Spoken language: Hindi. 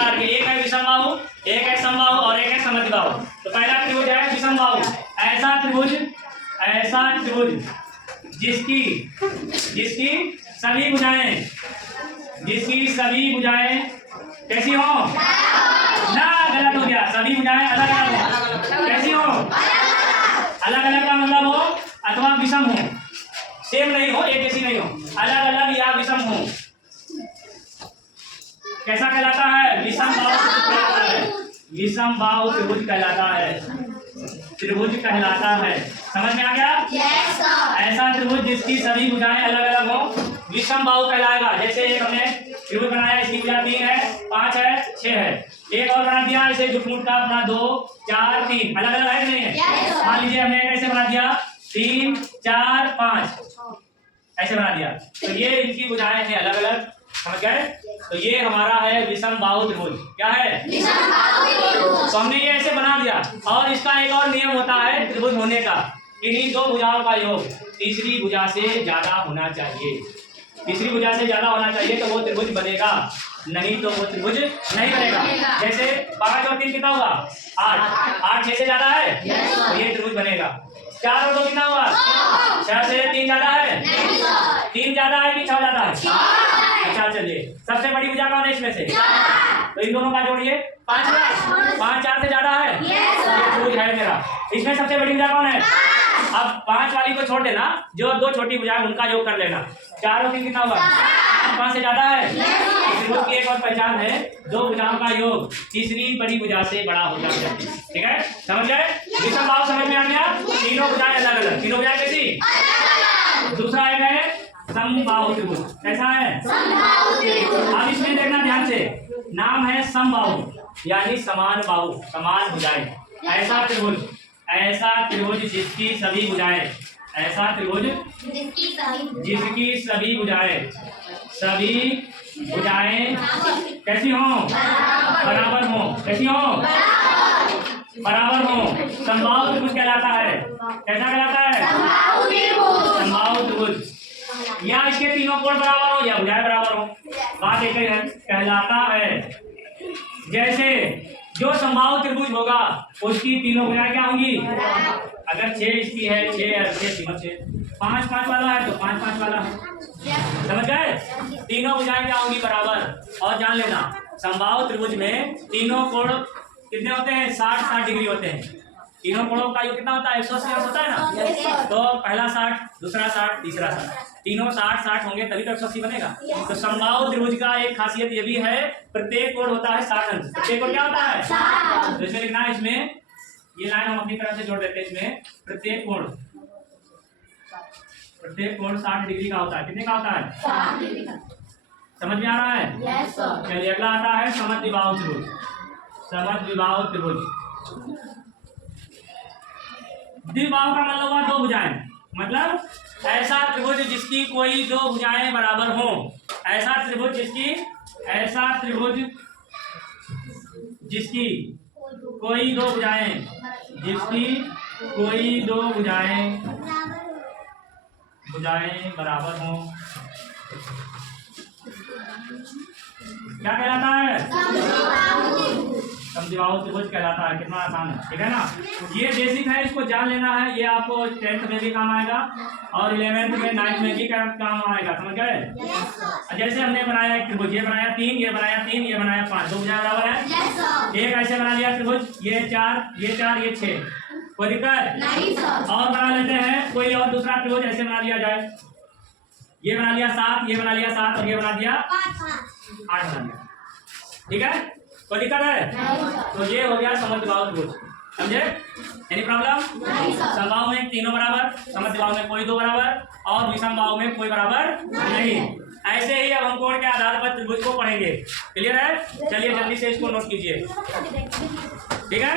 प्रकार के, एक है विषम बाहु, एक है समबाहु और एक है समद्विबाहु। तो पहला त्रिभुज है विषम बाहु, ऐसा त्रिभुज जिसकी सभी भुजाएं कैसी हो ना, गलत हो गया, सभी भुजाएं अलग अलग हो, कैसी हो अलग अलग का मतलब हो अथवा विषम हो, सेम नहीं हो, एक जैसी नहीं हो, अलग अलग या विषम हो, कैसा कहलाता है? विषम बाहु त्रिभुज कहलाता है, त्रिभुज कहलाता है। समझ में आ गया? ऐसा त्रिभुज जिसकी सभी भुजाएं अलग अलग हो विषम बाहु कहलाएगा। जैसे एक हमने त्रिभुज बनाया, इसकी भुजा 3 है, 5 है, 6 है, एक और बना दिया इसे जुटमुट का अपना 2 4 3 अलग अलग है कि नहीं है? मान लीजिए हमने कैसे बना दिया 3 4 5 ऐसे बना दिया, तो ये इनकी भुजाएं हैं अलग अलग, समझ गए? तो ये हमारा है विषम बाहु त्रिभुज। क्या है? तो हमने ये ऐसे बना दिया। और इसका एक और नियम होता है त्रिभुज होने का, इन्हीं दो भुजाओं का योग तीसरी भुजा से ज्यादा होना चाहिए। तीसरी भुजा से ज्यादा होना चाहिए तो वो त्रिभुज बनेगा, नहीं तो वो त्रिभुज नहीं बनेगा। जैसे 5 और 3 कितना हुआ? 8, 8 6 से ज्यादा है तो ये त्रिभुज बनेगा। 4 और 2 कितना हुआ? 6 से 3 ज्यादा है? 3 ज्यादा है कि 6 ज्यादा है? अच्छा चलिए, सबसे बड़ी भुजा कौन है इसमें से? तो इन दोनों का जोड़िए 5 4 से ज्यादा है, ये त्रिभुज है मेरा। इसमें सबसे बड़ी भुजा कौन है? अब 5 वाली को छोड़ देना, जो 2 छोटी भुजाएं उनका योग कर लेना। 4 और 3 कितना हुआ? 5 से ज्यादा है। त्रिभुज की एक और पहचान है 2 भुजाओं का योग तीसरी बड़ी भुजा से बड़ा होता है। ठीक है, समझ गए? विषम बाहु समझ में आ गया? तीनों भुजाएं अलग अलग, तीनों भुजाएं कैसी? दूसरा एक है समबाहु त्रिभुज। कैसा है? अब इसमें देखना ध्यान से, नाम है समबाहु यानी समान बाहु, समान भुजाएं। ऐसा त्रिभुज जिसकी सभी भुजाएं, ऐसा त्रिभुज जिसकी सभी भुजाएं कैसी हो? बराबर हो। कैसी हो? बराबर हो। समबाहु त्रिभुज कहलाता है। कैसा कहलाता है? समबाहु त्रिभुज। या इसके तीनों कोण बराबर हो या भुजाएं बराबर हो, बात एक ही है, कहलाता है। जैसे जो समबाहु त्रिभुज होगा उसकी तीनों भुजाएं क्या होंगी? अगर 6 इसकी है, 6 और 6 तीनों 6, 5 5 वाला है तो 5 5 वाला है। समझ गए? तीनों भुजाएं क्या होंगी? बराबर। और जान लेना समबाहु त्रिभुज में तीनों कोण कितने होते हैं? 60 60 डिग्री होते हैं। तीनों कोणों का योग कितना होता है? 180 होता है ना। तो पहला 60, दूसरा 60, तीसरा 60, तीनों 60 60 होंगे तभी तो 180 बनेगा। तो समबाहु त्रिभुज का एक खासियत ये भी है, प्रत्येक कोण होता है 60 अंश। प्रत्येक कोण क्या होता है? तो इसमें लिखना है, इसमें ये लाइन हम अपनी तरफ से जोड़ देते हैं। इसमें प्रत्येक कोण 60 डिग्री का होता है। कितने का होता है? 60 डिग्री का। समझ में आ रहा है? चलिए अगला आता है समद्विबाहु त्रिभुज। समद्विबाहु त्रिभुज, द्विबाहु का मतलब हुआ 2 भुजाएं, मतलब ऐसा त्रिभुज जिसकी कोई 2 भुजाएं बराबर हो। ऐसा त्रिभुज जिसकी कोई 2 भुजाएं बराबर हो। क्या कहलाता है? समद्विबाहु त्रिभुज कहलाता है। कितना आसान है, ठीक है ना? ये बेसिक है, इसको जान लेना है। ये आपको 10th में भी काम आएगा और 11th में 9th में भी काम आएगा। समझ गए? जैसे हमने बनाया एक त्रिभुज, ये बनाया 3, ये बनाया 3, ये बनाया 5, 2 भुजाएं बराबर है। एक ऐसे बना लिया त्रिभुज, ये 4, ये 4, ये 6, कोई दिक्कत नहीं। और बना लेते हैं कोई और दूसरा त्रिभुज, ऐसे बना लिया जाए। ये बना लिया 7, ये बना लिया 7 और ये बना दिया 8 बना लिया। ठीक है, कोई दिक्कत है? तो ये हो गया समद्विबाहु त्रिभुज। समझे? Any problem? समबाहु में तीनों बराबर, समद्विबाहु में कोई 2 बराबर और विषम बाहु में कोई बराबर नहीं। ऐसे ही अब हम कोण के आधार पर त्रिभुज को पढ़ेंगे। क्लियर है? चलिए जल्दी से इसको नोट कीजिए। ठीक है।